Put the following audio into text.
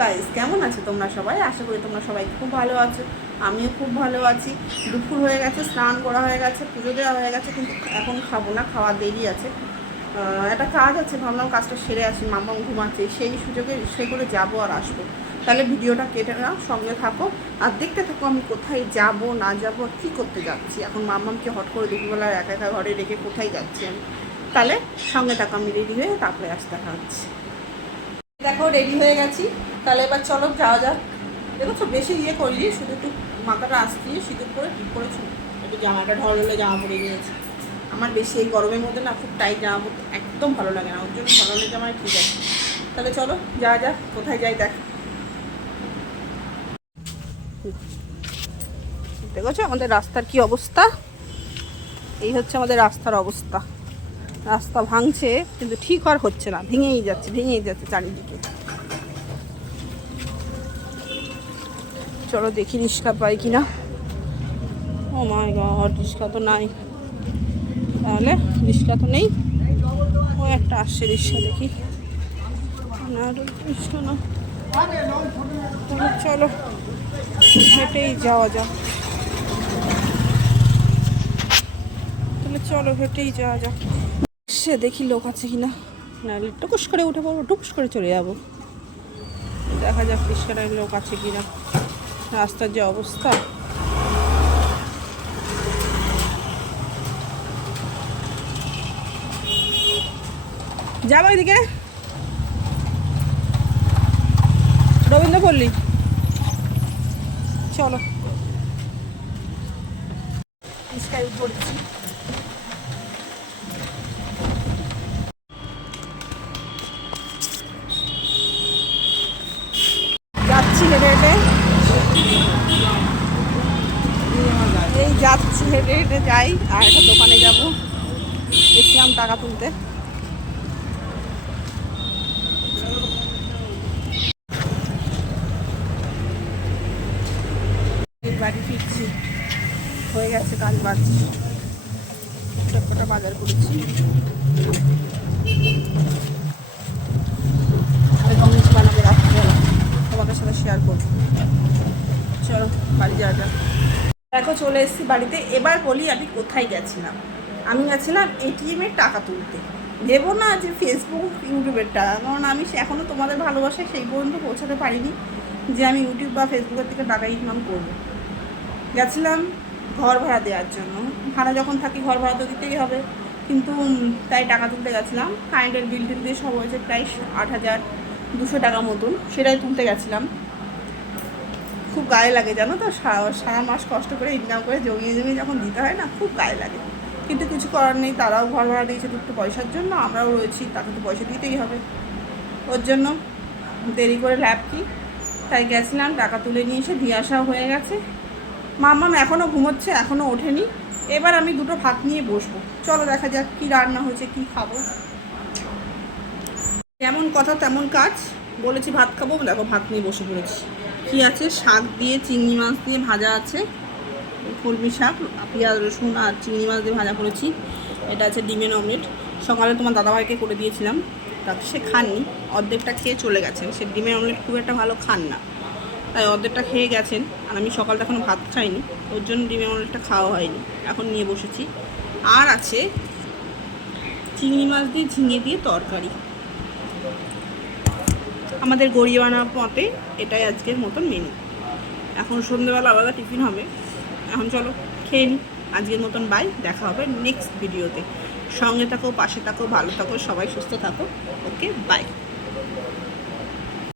Guys, কেমন আছো তোমরা সবাই? আশা করি তোমরা সবাই খুব ভালো আছো। আমিও খুব ভালো আছি। দুপুর হয়ে গেছে, স্নান করা হয়ে গেছে, পুজো দেওয়া হয়ে গেছে, কিন্তু এখন খাবো না, খাওয়ার দেরি আছে। একটা কাজ আছে, ভাবলাম কাজটা সেরে আসি। মাম্মাম ঘুমাচ্ছে, সেই সুযোগে সে করে যাবো আর আসবো। তাহলে ভিডিওটা কেটে নাও, সঙ্গে থাকো আর দেখতে থাকো আমি কোথায় যাব না যাব, কী করতে যাচ্ছি। এখন মাম্মামকে হট করে দুপুরবেলা একা একা ঘরে রেখে কোথায় যাচ্ছি আমি। তাহলে সঙ্গে থাকো, আমি রেডি হয়ে তারপরে আসতে হচ্ছে। দেখো রেডি হয়ে গেছি, তাহলে এবার চলো যাওয়া যাক। দেখো বেশি করিনি, শুধু একটু মাথাটা আসছিয়ে সিঁদুর করে ঠিক করেছি, একটু জামাটা ঢল হলে জামা পরে নিয়েছি। আমার বেশি এই গরমের মধ্যে না খুব টাইট জামা পরতে একদম ভালো লাগে না, ওর জন্য ধরনের জামাই ঠিক আছে। তাহলে চলো যাওয়া যাক, কোথায় যাই দেখ। দেখেছো আমাদের রাস্তার কি অবস্থা? এই হচ্ছে আমাদের রাস্তার অবস্থা। রাস্তা ভাঙছে কিন্তু ঠিক আর হচ্ছে না, ভেঙেই যাচ্ছে চারিদিকে। চলো দেখি রিক্সা পাই কিনা। ও মাই গড, রিক্সা তো নাই। তাহলে রিক্সা তো নেই, ও একটা আসছে রিক্সা, দেখি না রিক্সা না। চলো হেঁটেই যাওয়া যাক, তাহলে চলো হেঁটেই যাওয়া যাক। সে দেখি লোক আছে কিনা, নাহলে টুকুস করে উঠে পড়বো, টুকুস করে চলে যাবো। দেখা যাক রিক্সাটায় লোক আছে কিনা। রাস্তার যে অবস্থা, যাবো এদিকে রবীন্দ্রপল্লী, চলো রিক্সায় পড়ছি। যাচ্ছি হেঁটে হেঁটে, এই যাচ্ছি হেঁটে হেঁটে যাই, আর একটা দোকানে যাবো, গেছিলাম টাকা তুলতে। বাড়ি ফিরছি, হয়ে গেছে কাজ বাজ, সবকটা বাজার করেছি। জিনিস বানাবো রাত্রিবেলা, তোমাদের সাথে শেয়ার করবো। চলো বাড়ি যাওয়া যাক। দেখো চলে এসেছি বাড়িতে। এবার বলি আমি কোথায় গেছিলাম। আমি গেছিলাম এটিএমের টাকা তুলতে। দেবো না যে ফেসবুক ইউটিউবের টাকা, কারণ আমি এখনও তোমাদের ভালোবাসায় সেই পর্যন্ত পৌঁছাতে পারিনি যে আমি ইউটিউব বা ফেসবুকের থেকে টাকা ইনকাম করবো। গেছিলাম ঘর ভাড়া দেওয়ার জন্য, ভাড়া যখন থাকি ঘর ভাড়া তো দিতেই হবে, কিন্তু তাই টাকা তুলতে গেছিলাম। কারেন্টের বিল টিল দিয়ে সব হয়েছে প্রায় 8,200 টাকা মতন, সেটাই তুলতে গেছিলাম। খুব গায়ে লাগে জানো তো, সারা মাস কষ্ট করে ইনকাম করে জমিয়ে যখন দিতে হয় না, খুব গায়ে লাগে। কিন্তু কিছু করার নেই, তারাও ঘর ভাড়া দিয়েছে দুটো পয়সার জন্য, আমরাও রয়েছি, তাকে তো পয়সা দিতেই হবে। ওর জন্য দেরি করে ল্যাব কি, তাই গেছিলাম, টাকা তুলে নিয়ে এসে দিয়ে আসা হয়ে গেছে। মাম্মাম এখনও ঘুমোচ্ছে, এখনও ওঠেনি। এবার আমি দুটো ভাত নিয়ে বসবো, চলো দেখা যাক কী রান্না হয়েছে, কী খাবো। যেমন কথা তেমন কাজ, বলেছি ভাত খাবো, দেখো ভাত নিয়ে বসে পড়েছি। কী আছে, শাক দিয়ে চিংড়ি মাছ দিয়ে ভাজা আছে, কলমি শাক, পেঁয়াজ রসুন আর চিংড়ি মাছ দিয়ে ভাজা করেছি। এটা আছে ডিমের অমলেট, সকালে তোমার দাদাভাইকে করে দিয়েছিলাম, তা সে খাননি, অর্ধেকটা খেয়ে চলে গেছেন। সে ডিমের অমলেট খুব একটা ভালো খান না, তাই অর্ধেকটা খেয়ে গেছেন। আর আমি সকালটা এখনও ভাত খাইনি, ওর জন্য ডিমের অমলেটটা খাওয়া হয়নি, এখন নিয়ে বসেছি। আর আছে চিংড়ি মাছ দিয়ে ঝিঙে দিয়ে তরকারি। আমাদের গড়িয়ানা মতে এটাই আজকের মতন মেনু। এখন সন্ধ্যেবেলা আলাদা টিফিন হবে। এখন চলো খেয়ে নিই, আজকের মতন বাই, দেখা হবে নেক্সট ভিডিওতে। সঙ্গে থাকো, পাশে থাকো, ভালো থাকো, সবাই সুস্থ থাকো। Okay bye.